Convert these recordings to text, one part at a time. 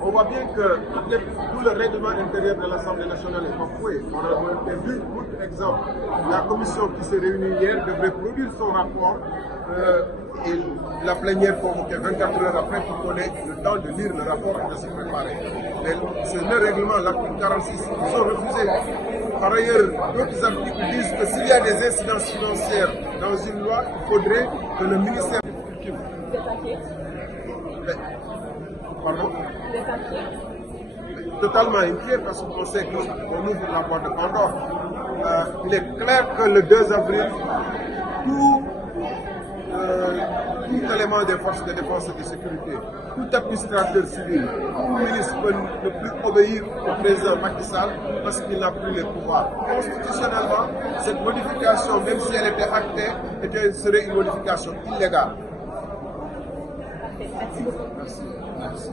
On voit bien que tout le règlement intérieur de l'Assemblée nationale est bafoué. On a vu, pour exemple, la commission qui s'est réunie hier devrait produire son rapport et la plénière convoquée 24 heures après pour qu'on ait le temps de lire le rapport et de se préparer. Mais c'est le règlement, l'article 46, ils ont refusé. Par ailleurs, d'autres articles disent que s'il y a des incidences financières dans une loi, il faudrait que le ministère... Vous êtes inquiet? Pardon? Vous êtes inquiet? Totalement inquiet parce qu'on sait qu'on ouvre la boîte de Pandore. Il est clair que le 2 avril, tout élément des forces de défense et de sécurité, tout administrateur civil, tout ministre ne peut plus obéir au président Macky Sall parce qu'il n'a plus les pouvoirs. Constitutionnellement, cette modification, même si elle était actée, serait une modification illégale. Merci beaucoup. Merci. Merci.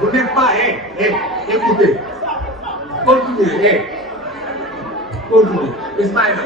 Vous n'êtes pas, écoutez, continuez, continuez, Ismaïla.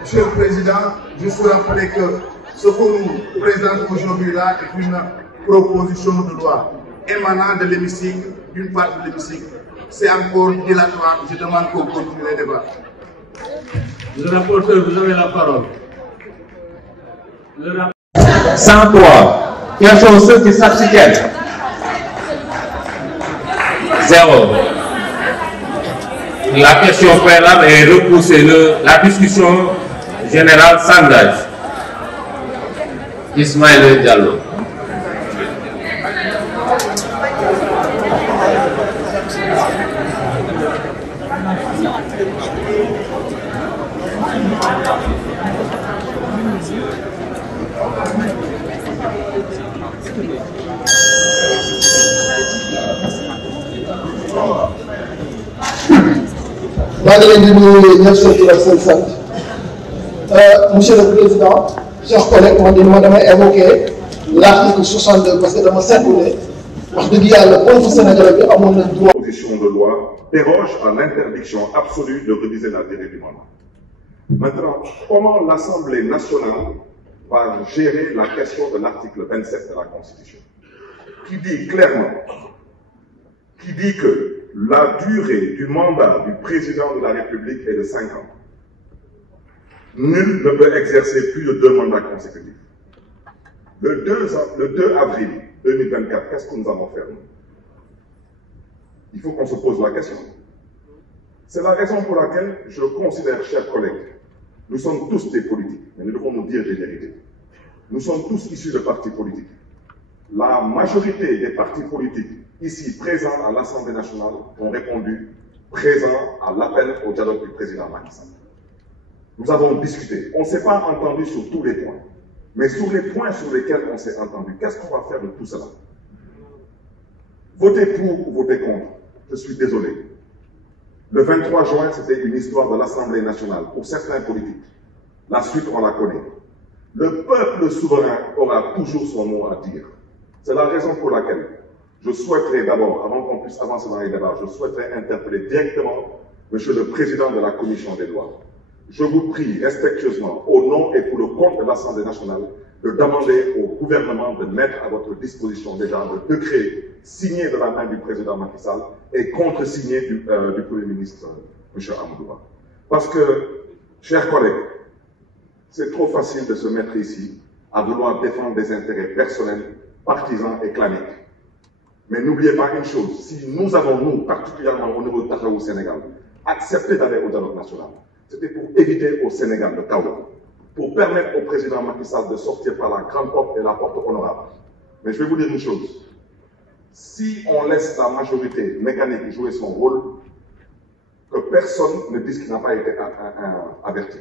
Monsieur le Président, je vous rappelle que ce que nous présentons aujourd'hui là est une proposition de loi émanant de l'hémicycle, d'une part de l'hémicycle. C'est encore dilatoire, je demande qu'on continue les débats. Le rapporteur, vous avez la parole. 103. Quels sont ceux qui s'abstiennent? 0. La question préalable est repoussée. La discussion générale s'engage. Ismaël Diallo. Monsieur le Président, chers collègues, moi je évoqué l'article 62 parce que dans ma circulaire, La proposition de loi déroge à l'interdiction absolue de réviser la durée du mandat. Maintenant, comment l'Assemblée nationale va gérer la question de l'article 27 de la Constitution, qui dit clairement, que la durée du mandat du président de la République est de 5 ans. Nul ne peut exercer plus de 2 mandats consécutifs. Le 2 avril 2024, qu'est-ce que nous allons faire? Il faut qu'on se pose la question. C'est la raison pour laquelle je considère, chers collègues, nous sommes tous des politiques, mais nous devons nous dire des vérités. Nous sommes tous issus de partis politiques. La majorité des partis politiques ici présents à l'Assemblée nationale ont répondu présent à l'appel au dialogue du président Macky Sall. Nous avons discuté. On ne s'est pas entendu sur tous les points. Mais sur les points sur lesquels on s'est entendu, qu'est-ce qu'on va faire de tout cela? Voter pour ou voter contre? Je suis désolé. Le 23 juin, c'était une histoire de l'Assemblée nationale pour certains politiques. La suite, on la connaît. Le peuple souverain aura toujours son mot à dire. C'est la raison pour laquelle je souhaiterais d'abord, avant qu'on puisse avancer dans les débats, je souhaiterais interpeller directement Monsieur le Président de la Commission des lois. Je vous prie respectueusement, au nom et pour le compte de l'Assemblée nationale, de demander au gouvernement de mettre à votre disposition déjà le décret signé de la main du président Macky Sall et contresigné du Premier ministre, M. Amadou Ba. Parce que, chers collègues, c'est trop facile de se mettre ici à vouloir défendre des intérêts personnels, partisans et claniques. Mais n'oubliez pas une chose, si nous avons, nous, particulièrement au niveau de Taxawu Sénégal, accepté d'aller au dialogue national, c'était pour éviter au Sénégal le chaos, pour permettre au président Macky Sall de sortir par la grande porte et la porte honorable. Mais je vais vous dire une chose, si on laisse la majorité mécanique jouer son rôle, que personne ne dise qu'il n'a pas été averti.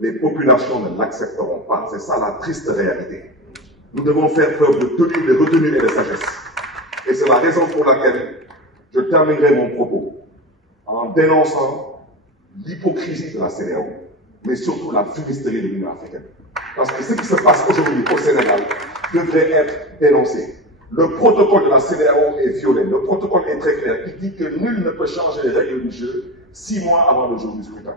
Les populations ne l'accepteront pas. C'est ça la triste réalité. Nous devons faire preuve de tenue, de retenue et de sagesse. Et c'est la raison pour laquelle je terminerai mon propos en dénonçant l'hypocrisie de la CEDEAO, mais surtout la fumisterie de l'Union africaine. Parce que ce qui se passe aujourd'hui au Sénégal devrait être dénoncé. Le protocole de la CEDEAO est violé. Le protocole est très clair. Il dit que nul ne peut changer les règles du jeu 6 mois avant le jour du scrutin.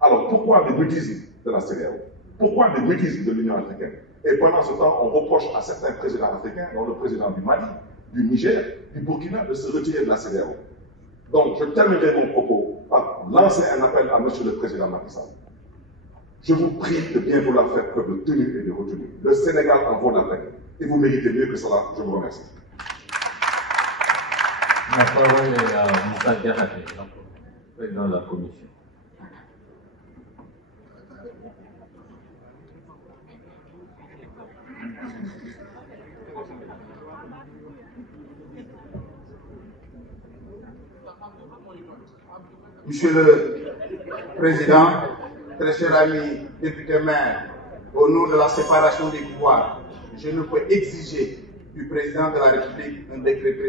Alors pourquoi le mutisme de la CEDEAO? Pourquoi le mutisme de l'Union africaine? Et pendant ce temps, on reproche à certains présidents africains, dont le président du Mali, du Niger, du Burkina, de se retirer de la CEDEAO. Donc je terminerai mon propos par lancer un appel à M. le Président Macky Sall. Je vous prie de bien vouloir faire preuve de tenue et de retenue. Le Sénégal en vaut la peine. Et vous méritez mieux que cela. Je vous remercie. La parole est à Moussa Diakhaté, président de la Commission. Monsieur le Président, très cher ami député maire, au nom de la séparation des pouvoirs, je ne peux exiger du Président de la République un décret présidentiel.